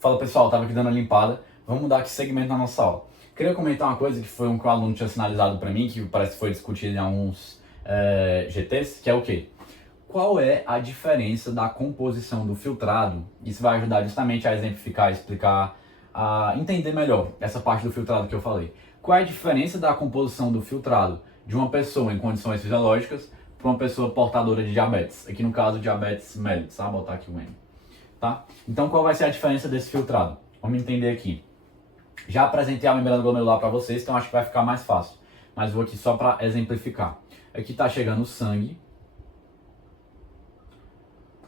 Fala pessoal, tava aqui dando uma limpada, vamos mudar aqui segmento na nossa aula. Queria comentar uma coisa que foi que o aluno tinha sinalizado para mim, que parece que foi discutido em alguns GTs, que é o quê? Qual é a diferença da composição do filtrado? Isso vai ajudar justamente a exemplificar, explicar, a entender melhor essa parte do filtrado que eu falei. Qual é a diferença da composição do filtrado de uma pessoa em condições fisiológicas para uma pessoa portadora de diabetes? Aqui no caso, diabetes mellitus, tá? Vou botar aqui o M. Tá? Então qual vai ser a diferença desse filtrado? Vamos entender aqui. Já apresentei a membrana glomerular para vocês, então acho que vai ficar mais fácil. Mas vou aqui só para exemplificar. Aqui está chegando o sangue.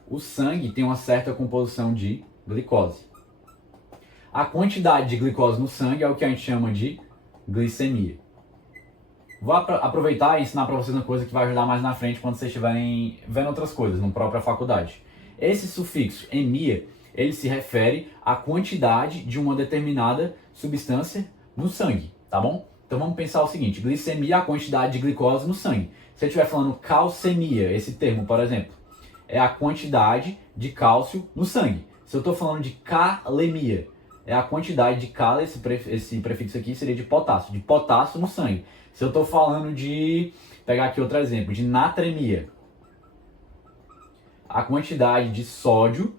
O sangue tem uma certa composição de glicose. A quantidade de glicose no sangue é o que a gente chama de glicemia. Vou aproveitar e ensinar para vocês uma coisa que vai ajudar mais na frente quando vocês estiverem vendo outras coisas, na própria faculdade. Esse sufixo emia, ele se refere à quantidade de uma determinada substância no sangue, tá bom? Então vamos pensar o seguinte, glicemia é a quantidade de glicose no sangue. Se eu estiver falando calcemia, esse termo, por exemplo, é a quantidade de cálcio no sangue. Se eu estou falando de calemia, é a quantidade de cálcio, esse prefixo aqui seria de potássio no sangue. Se eu estou falando de, pegar aqui outro exemplo, de natremia, a quantidade de sódio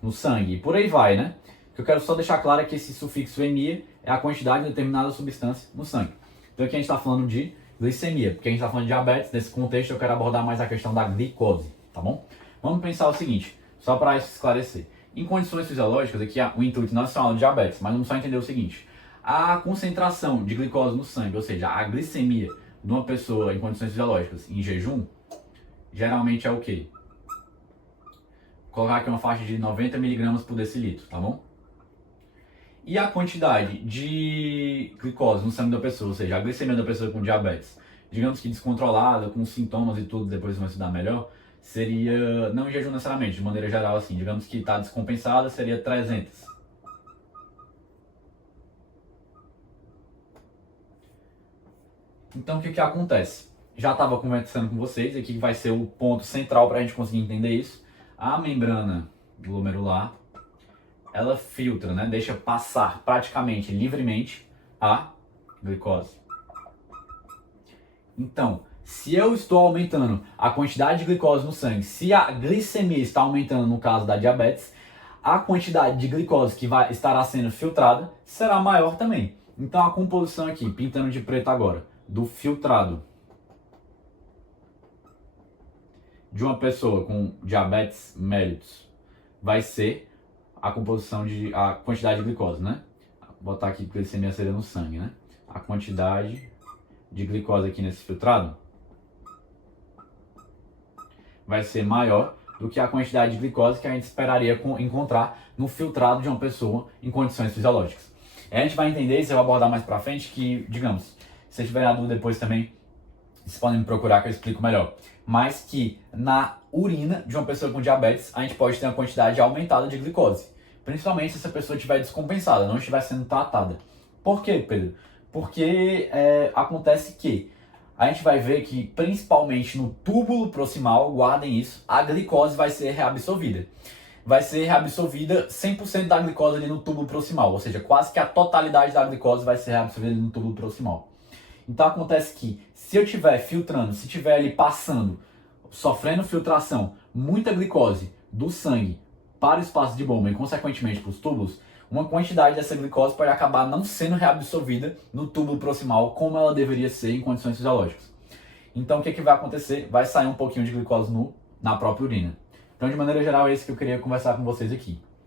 no sangue, e por aí vai, né? O que eu quero só deixar claro é que esse sufixo emia é a quantidade de determinada substância no sangue. Então aqui a gente está falando de glicemia, porque a gente está falando de diabetes, nesse contexto eu quero abordar mais a questão da glicose, tá bom? Vamos pensar o seguinte, só para esclarecer. Em condições fisiológicas, aqui o intuito não é só de diabetes, mas vamos só entender o seguinte. A concentração de glicose no sangue, ou seja, a glicemia de uma pessoa em condições fisiológicas em jejum, geralmente é o quê? Vou colocar aqui uma faixa de 90 mg por decilitro, tá bom? E a quantidade de glicose no sangue da pessoa, ou seja, a glicemia da pessoa com diabetes, digamos que descontrolada, com sintomas e tudo, depois vamos estudar melhor, seria, não em jejum necessariamente, de maneira geral assim, digamos que está descompensada, seria 300. Então o que acontece? Já estava conversando com vocês, aqui vai ser o ponto central para a gente conseguir entender isso. A membrana glomerular, ela filtra, né, deixa passar praticamente livremente a glicose. Então, se eu estou aumentando a quantidade de glicose no sangue, se a glicemia está aumentando no caso da diabetes, a quantidade de glicose que estará sendo filtrada será maior também. Então a composição aqui, pintando de preto agora, do filtrado de uma pessoa com diabetes mellitus vai ser a composição a quantidade de glicose, né? Vou botar aqui que glicemia seria no sangue, né? A quantidade de glicose aqui nesse filtrado vai ser maior do que a quantidade de glicose que a gente esperaria encontrar no filtrado de uma pessoa em condições fisiológicas. A gente vai entender isso, eu vou abordar mais pra frente, que, digamos, se vocês tiverem a dúvida depois também, vocês podem me procurar que eu explico melhor. Mas que na urina de uma pessoa com diabetes, a gente pode ter uma quantidade aumentada de glicose. Principalmente se essa pessoa estiver descompensada, não estiver sendo tratada. Por quê, Pedro? Porque acontece que a gente vai ver que, principalmente no túbulo proximal, guardem isso, a glicose vai ser reabsorvida. Vai ser reabsorvida 100% da glicose ali no túbulo proximal, ou seja, quase que a totalidade da glicose vai ser reabsorvida no túbulo proximal. Então acontece que, se eu estiver filtrando, se estiver ali passando, sofrendo filtração, muita glicose do sangue para o espaço de Bowman e consequentemente para os túbulos, uma quantidade dessa glicose pode acabar não sendo reabsorvida no túbulo proximal como ela deveria ser em condições fisiológicas. Então o que vai acontecer? Vai sair um pouquinho de glicose na própria urina. Então de maneira geral é isso que eu queria conversar com vocês aqui.